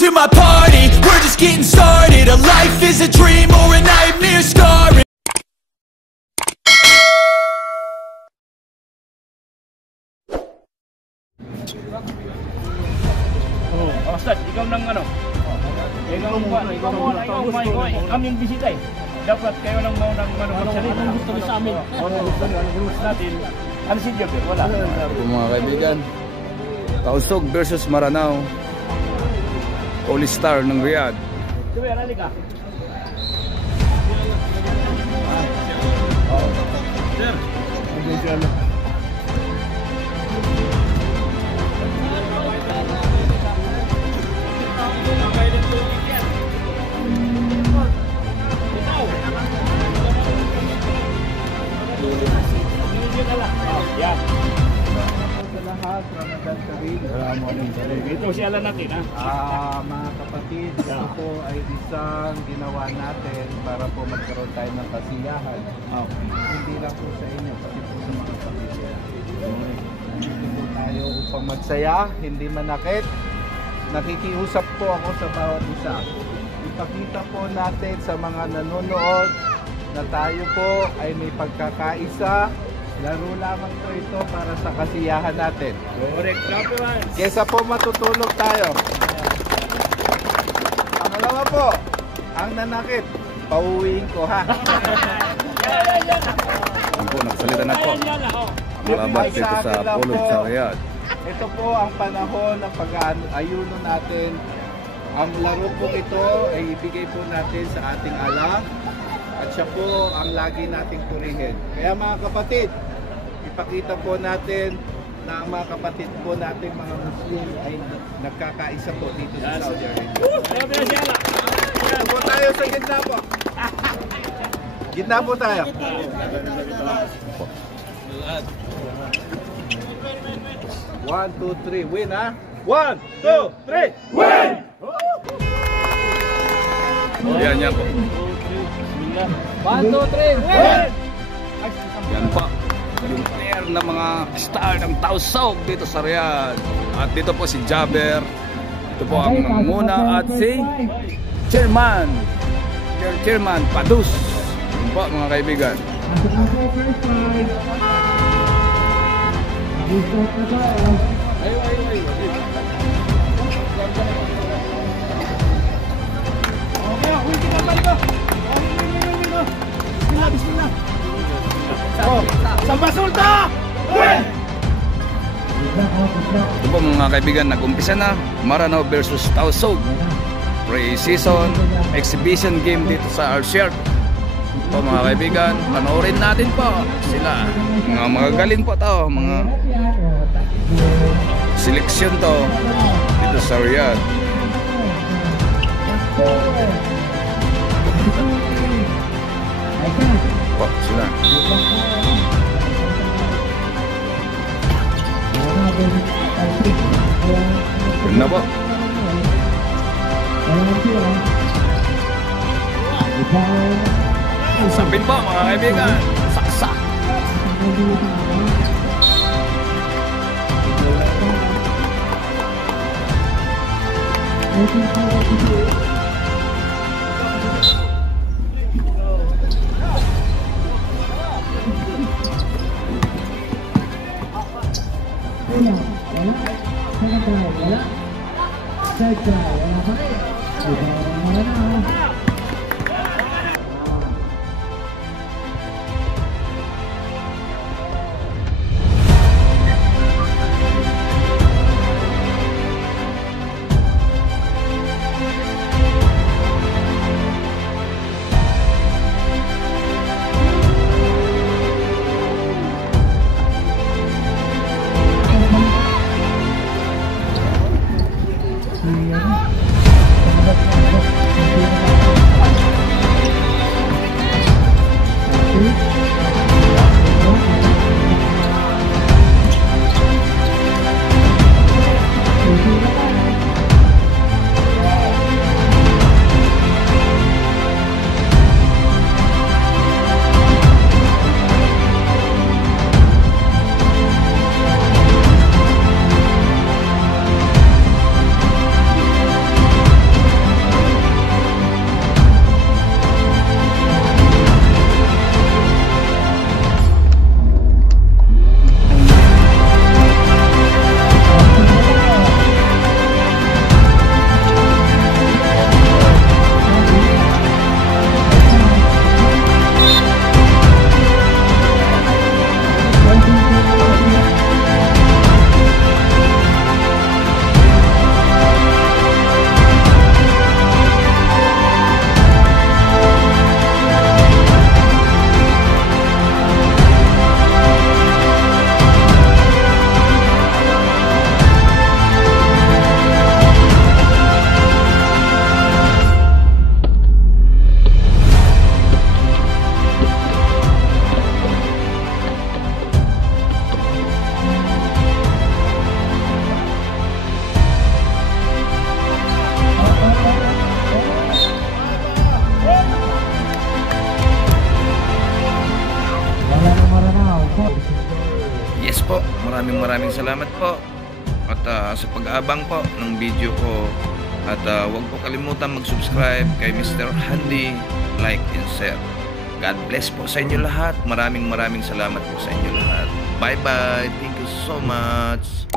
to my party, we're just getting started. A life is a dream or a nightmare scarring. Oh, Ustad, ikaw nang ano? Ikaw kaming bisita eh. Dapat kayo nang maunang magsalita. Anong gusto mo sa amin? Anong gusto natin? Ano si Joker? Wala. Mga kaibigan, Tausog versus Maranao, All Star ng Riyadh. Joker, ano ka? Sir. Yeah. Sa lahat, Ramadan Kareem. Ito si Alan natin ha. Mga kapatid, ito po ay isang ginawa natin para po magkaroon tayo ng kasiyahan. Hindi lang po sa inyo, pati po sa mga pamilya. Hindi po tayo upang magsaya, hindi manakit. Nakikiusap po ako sa bawat isa. Ipakita po natin sa mga nanonood na tayo po ay may pagkakaisa. Laro lamang po ito para sa kasiyahan natin. Correct, Kesa po matutulog tayo. Pangalawa po, ang nanakit, pauwiin ko ha. Yan po, nagsalita na po. Ang laban dito sa pulog sa Riyadh. Ito po ang panahon ng pag-ayuno natin. Ang laro po ito ay ibigay po natin sa ating Allah. At siya po ang lagi nating purihin. Kaya mga kapatid, ipakita po natin na ang mga kapatid po natin mga Muslim ay nagkakaisa po dito sa Saudi Arabia. Yan po tayo sa gitna po. Gitna po tayo. 1, 2, 3, win ha? 1, 2, 3, win! Yan po. 1, 2, 3, win! Yan po. Yung player na mga star ng Tausog dito sa Riyadh. At dito po si Jaber. Ito po ang nangunguna at si Chairman Padus. Yan po mga kaibigan. Sambasulta! Ito po mga kaibigan, nag-umpisa na Maranao versus Tausog pre-season exhibition game dito sa Al-Sharq. Ito mga kaibigan, panoorin natin po sila. Mga magagaling po to, mga seleksyon to dito sa Riyadh. Po sila. Yun na po. Sampin po mga kaibigan. Saksak. Yeah. Yes po, maraming salamat po. At sa pag-aabang po ng video ko. At huwag po kalimutan mag-subscribe kay Mr. Handy, like and share. God bless po sa inyo lahat. Maraming salamat po sa inyo lahat. Bye-bye. Thank you so much.